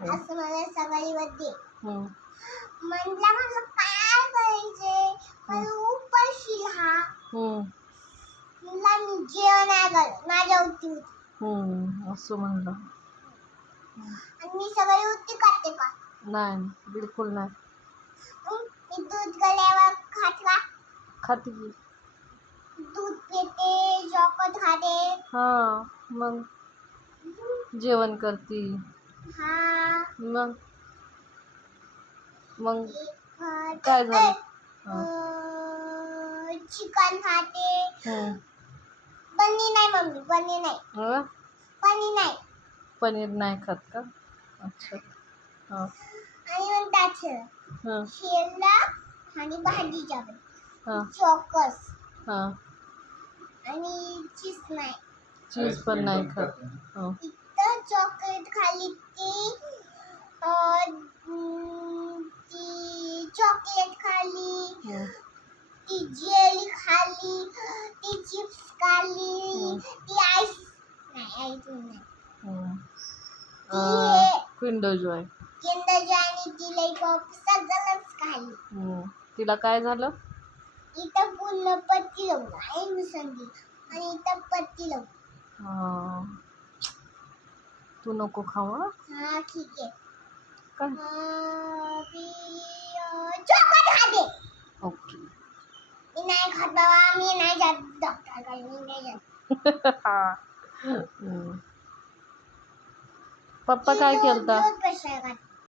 असं मला सगळी होते. हम्म. म्हटलं मला काय करायचे, मला उपाशी हा. मला मी जेवण नाही करत, माझ्या होती. असं म्हणलं. आणि मी सगळी होती खाते का? नाही, बिलकुल नाही. मी दूध गल्यावर खात का? खाते की. दूध पिते, चॉकलेट खाते. हा, मग जेवण करती. हा. मग काय झालं? चिकन खाते. पनीर नाही मम्मी, पनीर नाही. पनीर नाही. पनीर नाही खात का? अच्छा. आणि म्हणतात शेरला आणि भाजी जावे, चॉकस आणि चीज नाही. चीज पण नाही खात. इथं चॉकलेट खाली ती चॉकलेट खाली, ती जेली खाली, ती चिप्स खाली, ती आईस नाही. किंडर जॉय आणि ती लॉलीपॉप सगळंच खाली. तिला काय झालं? इथं पूर्ण पत्ती लावलं आहे मुसंडी आणि इथं पत्ती लावलं. तू नको खाऊ. हा ठीक आहे. काय? चॉकलेट खाते. ओके. मी नाही खात बाबा, मी नाही जात डॉक्टरकडे, मी नाही जात. पप्पा काय केलता? रोज कशाला खाते?